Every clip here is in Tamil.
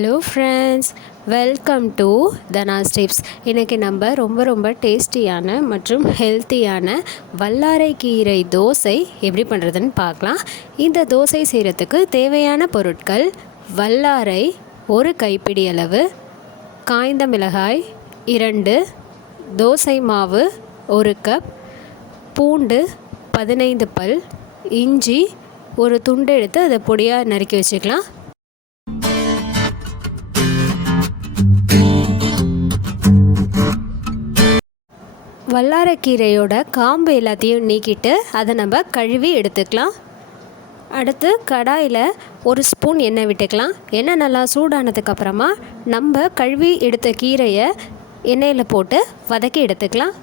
Hello friends welcome to Dhana tips இன்றைக்கி நம்ம ரொம்ப ரொம்ப டேஸ்டியான மற்றும் ஹெல்த்தியான வல்லாரை கீரை தோசை எப்படி பண்ணுறதுன்னு பார்க்கலாம். இந்த தோசை செய்கிறதுக்கு தேவையான பொருட்கள் வல்லாரை ஒரு கைப்பிடி அளவு காய்ந்த மிளகாய் இரண்டு தோசை மாவு ஒரு கப் பூண்டு பதினைந்து பல் இஞ்சி ஒரு துண்டு எடுத்து அதை பொடியாக நறுக்கி வச்சுக்கலாம். வல்லாரக்கீரையோட காம்பு எல்லாத்தையும் நீக்கிட்டு அதை நம்ம கழுவி எடுத்துக்கலாம். அடுத்து கடாயில் ஒரு ஸ்பூன் எண்ணெய் விட்டுக்கலாம். எண்ணெய் நல்லா சூடானதுக்கப்புறமா நம்ம கழுவி எடுத்த கீரையை எண்ணெயில் போட்டு வதக்கி எடுத்துக்கலாம்.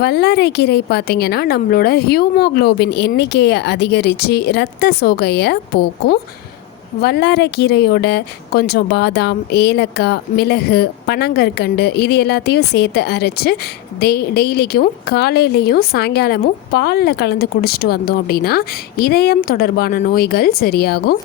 வல்லாரைக்கீரை பார்த்திங்கன்னா நம்மளோட ஹியூமோக்ளோபின் எண்ணிக்கையை அதிகரித்து இரத்த சோகையை போக்கும். வல்லாரக்கீரையோட கொஞ்சம் பாதாம் ஏலக்காய் மிளகு பனங்கற்கண்டு இது எல்லாத்தையும் சேர்த்து அரைச்சி டெய் டெய்லிக்கும் காலையிலையும் சாயங்காலமும் பாலில் கலந்து குடிச்சிட்டு வந்தோம் அப்படின்னா இதயம் தொடர்பான நோய்கள் சரியாகும்.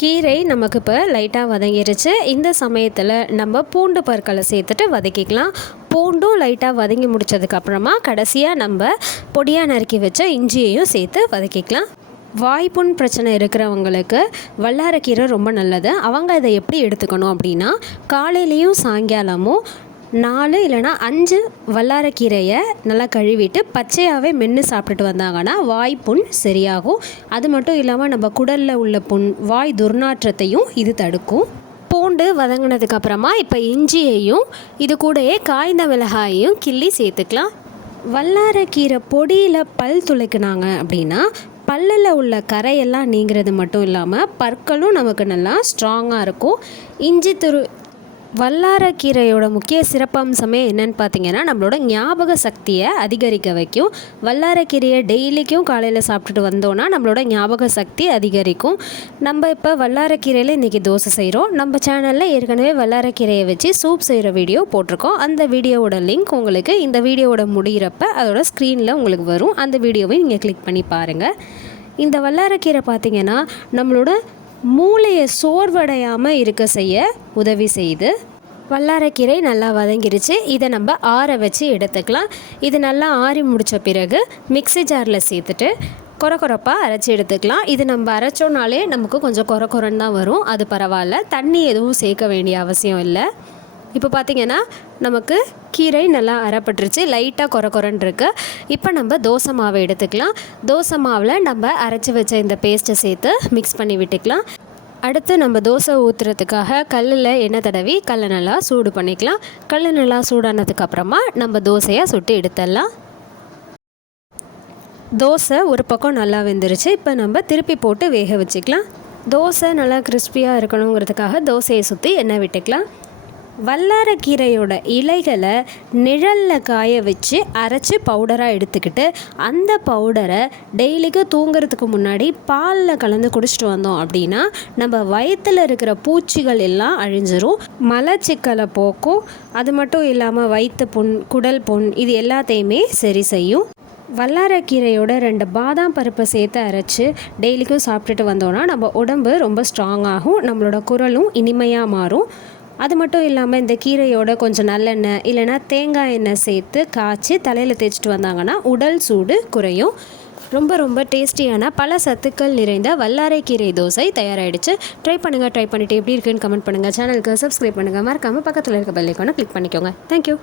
கீரை நமக்கு இப்போ லைட்டாக வதங்கிருச்சு. இந்த சமயத்தில் நம்ம பூண்டு பற்களை சேர்த்துட்டு வதக்கிக்கலாம். பூண்டும் லைட்டாக வதங்கி முடித்ததுக்கப்புறமா கடைசியாக நம்ம பொடியாக நறுக்கி வச்ச இஞ்சியையும் சேர்த்து வதக்கிக்கலாம். வாய்ப்புண் பிரச்சனை இருக்கிறவங்களுக்கு வல்லாரக்கீரை ரொம்ப நல்லது. அவங்க இதை எப்படி எடுத்துக்கணும் அப்படின்னா காலையிலையும் சாயங்காலமும் நாலு இல்லைனா அஞ்சு வல்லாரக்கீரையை நல்லா கழுவிட்டு பச்சையாகவே மென்று சாப்பிட்டுட்டு வந்தாங்கன்னா வாய்ப்புண் சரியாகும். அது மட்டும் இல்லாமல் நம்ம குடலில் உள்ள புண் வாய் துர்நாற்றத்தையும் இது தடுக்கும். பூண்டு வதங்கினதுக்கப்புறமா இப்போ இஞ்சியையும் இது கூடயே காய்ந்த மிளகாயையும் கிள்ளி சேர்த்துக்கலாம். வல்லாரக்கீரை பொடியில் பல் துளைக்கினாங்க அப்படின்னா பல்லில் உள்ள கரையெல்லாம் நீங்கிறது மட்டும் இல்லாமல் பற்களும் நமக்கு நல்லா ஸ்ட்ராங்காக இருக்கும். இஞ்சி துரு வல்லாரக்கீரையோட முக்கிய சிறப்பம்சமே என்னென்னு பார்த்தீங்கன்னா நம்மளோட ஞாபக சக்தியை அதிகரிக்க வைக்கும். வல்லாரக்கீரையை டெய்லிக்கும் காலையில் சாப்பிட்டுட்டு வந்தோன்னா நம்மளோட ஞாபக சக்தி அதிகரிக்கும். நம்ம இப்போ வல்லாரக்கீரையில் இன்றைக்கி தோசை செய்கிறோம் நம்ம சேனலில் ஏற்கனவே வல்லாரக்கீரையை வச்சு சூப் செய்கிற வீடியோ போட்டிருக்கோம். அந்த வீடியோவோட லிங்க் உங்களுக்கு இந்த வீடியோவோட முடிகிறப்ப அதோட ஸ்க்ரீனில் உங்களுக்கு வரும். அந்த வீடியோவை நீங்கள் கிளிக் பண்ணி பாருங்கள் இந்த வல்லாரக்கீரை பார்த்திங்கன்னா நம்மளோட மூளையை சோர்வடையாமல் இருக்க செய்ய உதவி செய்யுது வல்லாரக்கீரை நல்லா வதங்கிருச்சு. இதை நம்ம ஆற வச்சு எடுத்துக்கலாம். இது நல்லா ஆறி முடித்த பிறகு மிக்சி ஜாரில் சேர்த்துட்டு கொர கொரப்பாக அரைச்சி எடுத்துக்கலாம். இது நம்ம அரைச்சோனாலே நமக்கு கொஞ்சம் கொர கொரன்னு தான் வரும். அது பரவாயில்ல. தண்ணி எதுவும் சேர்க்க வேண்டிய அவசியம் இல்லை. இப்போ பார்த்திங்கன்னா நமக்கு கீரை நல்லா அரைப்பட்டுருச்சு லைட்டாக குறை குறைன்னு இப்போ நம்ம தோசை மாவை எடுத்துக்கலாம். தோசை மாவில் நம்ம அரைச்சி வச்ச இந்த பேஸ்ட்டை சேர்த்து மிக்ஸ் பண்ணி விட்டுக்கலாம். அடுத்து நம்ம தோசை ஊற்றுறதுக்காக கல்லில் எண்ணெய் தடவி கல்லை நல்லா சூடு பண்ணிக்கலாம். கல் நல்லா சூடானதுக்கப்புறமா நம்ம தோசையை சுட்டு எடுத்துடலாம். தோசை ஒரு பக்கம் நல்லா வெந்துருச்சு. இப்போ நம்ம திருப்பி போட்டு வேக வச்சுக்கலாம். தோசை நல்லா கிறிஸ்பியாக இருக்கணுங்கிறதுக்காக தோசையை சுற்றி எண்ணெய் விட்டுக்கலாம். வல்லாரக்கீரையோட இலைகளை நிழலில் காய வச்சு அரைச்சி பவுடராக எடுத்துக்கிட்டு அந்த பவுடரை டெய்லிக்கும் தூங்குறதுக்கு முன்னாடி பாலில் கலந்து குடிச்சிட்டு வந்தோம் அப்படின்னா நம்ம வயிற்றில் இருக்கிற பூச்சிகள் எல்லாம் அழிஞ்சிரும். மலச்சிக்கலை போக்கும். அது மட்டும் இல்லாமல் வயிற்று புண் குடல் புண் இது எல்லாத்தையுமே சரி செய்யும். வல்லாரக்கீரையோட ரெண்டு பாதாம் பருப்பை சேர்த்து அரைச்சி டெய்லிக்கும் சாப்பிட்டுட்டு வந்தோன்னா நம்ம உடம்பு ரொம்ப ஸ்ட்ராங் ஆகும். நம்மளோட குரலும் இனிமையாக மாறும். அது மட்டும் இல்லாமல் இந்த கீரையோட கொஞ்சம் நல்லெண்ணெய் இல்லைனா தேங்காய் எண்ணெய் சேர்த்து காய்ச்சி தலையில் தேய்ச்சிட்டு வந்தாங்கன்னா உடல் சூடு குறையும். ரொம்ப ரொம்ப டேஸ்டியான பல சத்துக்கள் நிறைந்த வல்லாரை கீரை தோசை தயாராகிடுச்சு ட்ரை பண்ணுங்கள் ட்ரை பண்ணிவிட்டு எப்படி இருக்குன்னு கமெண்ட் பண்ணுங்கள் சேனலுக்கு சப்ஸ்கிரைப் பண்ணுங்கள் மறக்காமல் பக்கத்தில் இருக்க பெல்லைக்கான கிளிக் பண்ணிக்கோங்க. தேங்க்யூ